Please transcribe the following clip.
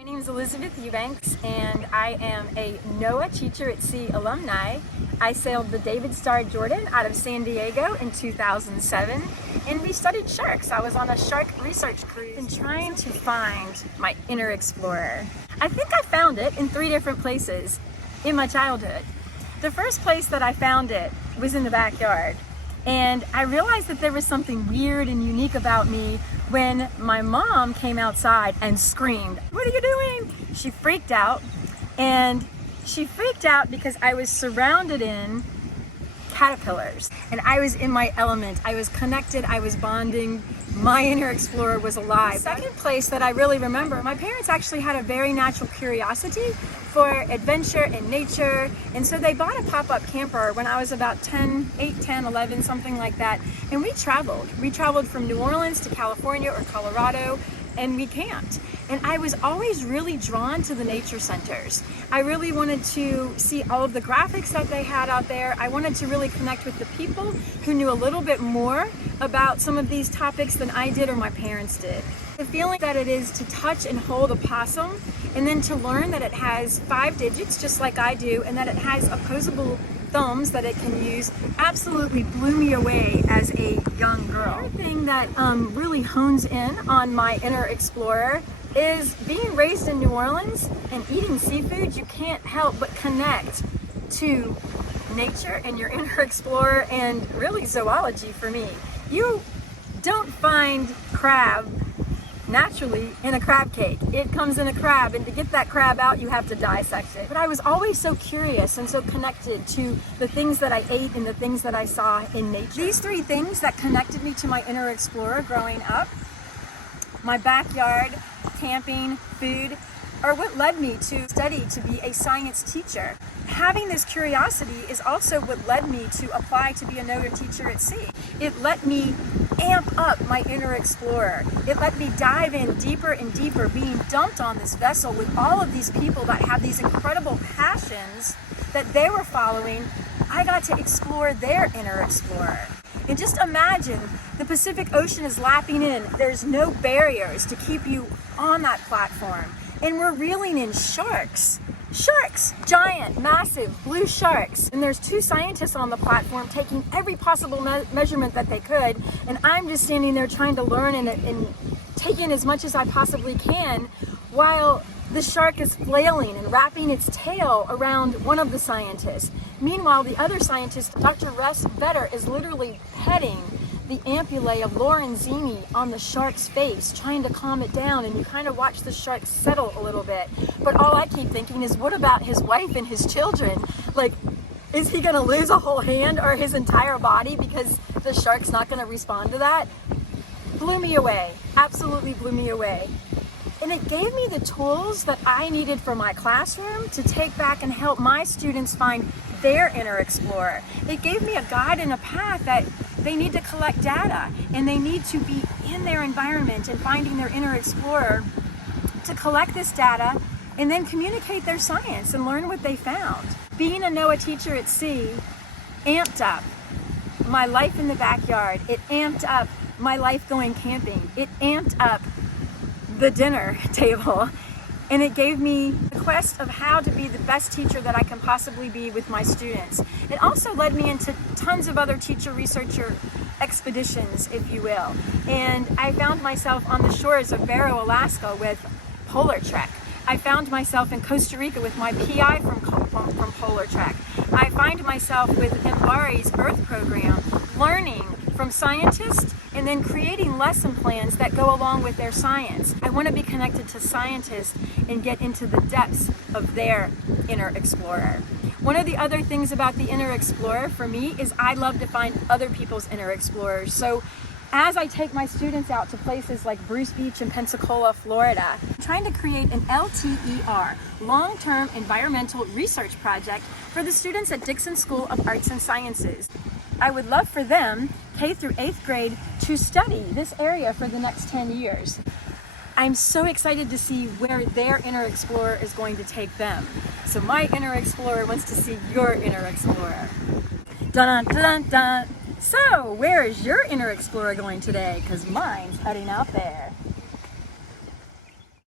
My name is Elizabeth Eubanks, and I am a NOAA Teacher at Sea alumni. I sailed the David Starr Jordan out of San Diego in 2007, and we studied sharks. I was on a shark research cruise and trying to find my inner explorer. I think I found it in 3 different places in my childhood. The first place that I found it was in the backyard, and I realized that there was something weird and unique about me when my mom came outside and screamed, "What are you doing?" She freaked out, and she freaked out because I was surrounded in caterpillars and I was in my element. I was connected, I was bonding, my inner explorer was alive. The second place that I really remember, my parents actually had a very natural curiosity for adventure and nature, and so they bought a pop-up camper when I was about 8, 10, 11, something like that, and we traveled. We traveled from New Orleans to California or Colorado, and we camped. And I was always really drawn to the nature centers. I really wanted to see all of the graphics that they had out there. I wanted to really connect with the people who knew a little bit more about some of these topics than I did or my parents did. The feeling that it is to touch and hold a possum, and then to learn that it has 5 digits just like I do, and that it has opposable thumbs that it can use, absolutely blew me away as a young girl. The other thing that really hones in on my inner explorer is being raised in New Orleans and eating seafood. You can't help but connect to nature and your inner explorer, and really zoology for me. You don't find crab naturally in a crab cake. It comes in a crab, and to get that crab out you have to dissect it. But I was always so curious and so connected to the things that I ate and the things that I saw in nature. These 3 things that connected me to my inner explorer growing up, my backyard, camping, food, are what led me to study to be a science teacher. Having this curiosity is also what led me to apply to be a NOAA teacher at sea. It let me amp up my inner explorer. It let me dive in deeper and deeper, being dumped on this vessel with all of these people that have these incredible passions that they were following. I got to explore their inner explorer. And just imagine the Pacific Ocean is lapping in. There's no barriers to keep you on that platform. And we're reeling in sharks. Sharks, giant, massive, blue sharks. And there's 2 scientists on the platform taking every possible measurement that they could. And I'm just standing there trying to learn and take in as much as I possibly can, while the shark is flailing and wrapping its tail around one of the scientists. Meanwhile, the other scientist, Dr. Russ Vetter, is literally petting the ampullae of Lorenzini on the shark's face, trying to calm it down, and you kind of watch the shark settle a little bit. But all I keep thinking is, what about his wife and his children? Like, is he gonna lose a whole hand or his entire body because the shark's not gonna respond to that? Blew me away, absolutely blew me away. And it gave me the tools that I needed for my classroom to take back and help my students find their inner explorer. It gave me a guide and a path that they need to collect data, and they need to be in their environment and finding their inner explorer to collect this data and then communicate their science and learn what they found. Being a NOAA teacher at sea amped up my life in the backyard. It amped up my life going camping. It amped up the dinner table, and it gave me the quest of how to be the best teacher that I can possibly be with my students. It also led me into tons of other teacher-researcher expeditions, if you will. And I found myself on the shores of Barrow, Alaska with Polar Trek. I found myself in Costa Rica with my PI from Polar Trek. I find myself with Mbari's Earth program, learning from scientists and then creating lesson plans that go along with their science. I want to be connected to scientists and get into the depths of their inner explorer. One of the other things about the inner explorer for me is I love to find other people's inner explorers. So as I take my students out to places like Bruce Beach and Pensacola, Florida, I'm trying to create an LTER, long-term environmental research project for the students at Dixon School of Arts and Sciences. I would love for them, K through 8th grade, to study this area for the next 10 years. I'm so excited to see where their inner explorer is going to take them. So my inner explorer wants to see your inner explorer. Dun dun dun. So, where is your inner explorer going today? Because mine's heading out there.